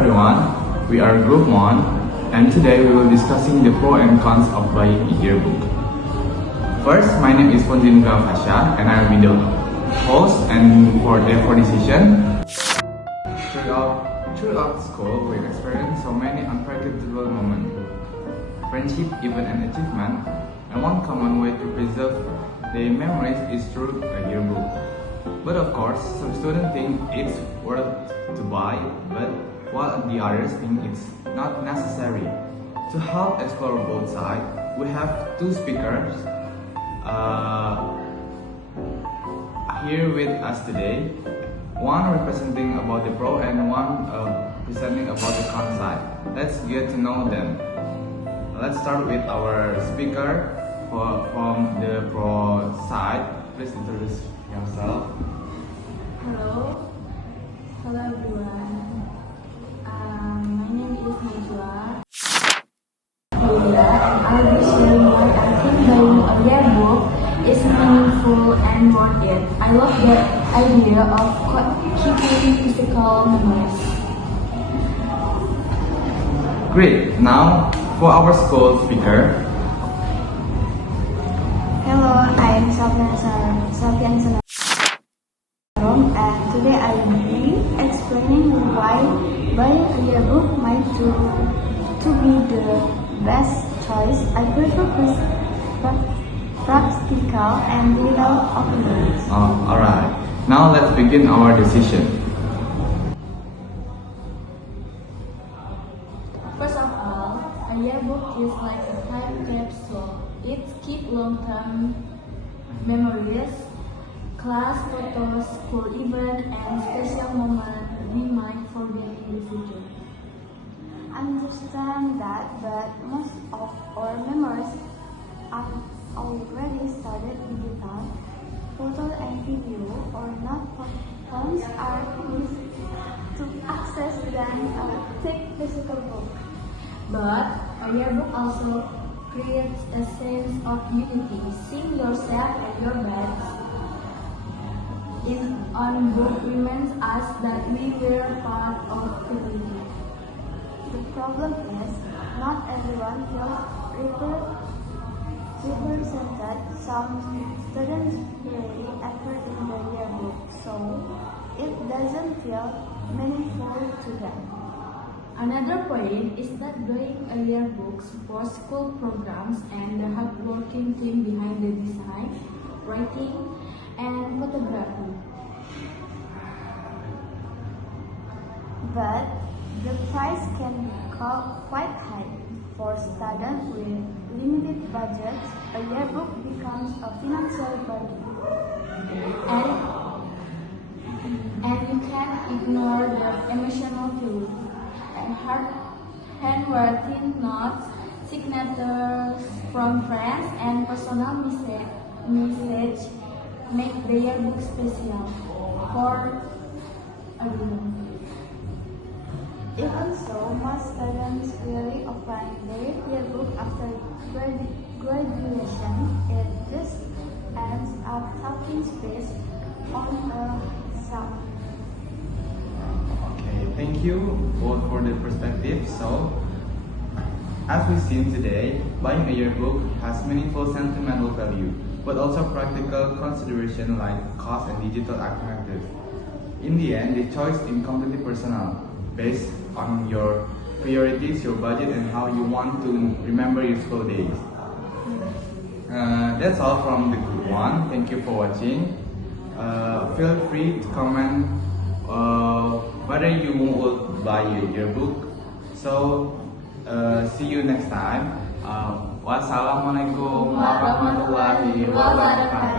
everyone, we are Group 1 and today we will be discussing the pros and cons of buying a yearbook. First, my name is Fonzin Fasha and I will be the host and for this session. Throughout school, we experience so many unforgettable moments, friendship, even an achievement, and one common way to preserve the memories is through a yearbook. But of course, some students think it's worth to buy, but while the others think it's not necessary. To help explore both sides, we have two speakers here with us today. One representing about the pro and one presenting about the con side. Let's get to know them. Let's start with our speaker from the pro side. Please introduce yourself. Hello everyone. My name is Najwa. And I'll be sharing why I think buying a yearbook is meaningful and worth it. I love the idea of keeping physical memories. Great. Now for our school speaker. Hello, I am Safian Sanarom, and today I will be explaining why buying a yearbook might to be the best choice. I prefer practical and digital options. Alright. Now let's begin our decision. First of all, a yearbook is like a time capsule. It keeps long-term memories, class photos, school events, and special moments we might forget in the future. Understand that, but most of our memories are already stored digital. Photo and video or not phones are easy to access than a thick physical book. But a yearbook also creates a sense of unity. Seeing yourself and your badge on book reminds us that we were part of community. The problem is not everyone feels represented. Some students really effort in the yearbook, so it doesn't feel meaningful to them. Another point is that buying a yearbook supports school programs and the hardworking team behind the design, writing, and photography. But the price can be quite high. For students with limited budgets, a yearbook becomes a financial burden. And you can't ignore the emotional feeling. And handwritten notes, signatures from friends, and personal message make the yearbook special for everyone. Even so, most students really open their yearbook after graduation. It just ends up taking space on a shelf. Okay, thank you both for the perspective. So, as we've seen today, buying a yearbook has meaningful sentimental value, but also practical consideration like cost and digital alternatives. In the end, the choice is completely personal, based on your priorities, your budget, and how you want to remember your school days. That's all from the Group 1. Thank you for watching. Feel free to comment whether you would buy a yearbook. So, see you next time. Wassalamualaikum warahmatullahi wabarakatuh.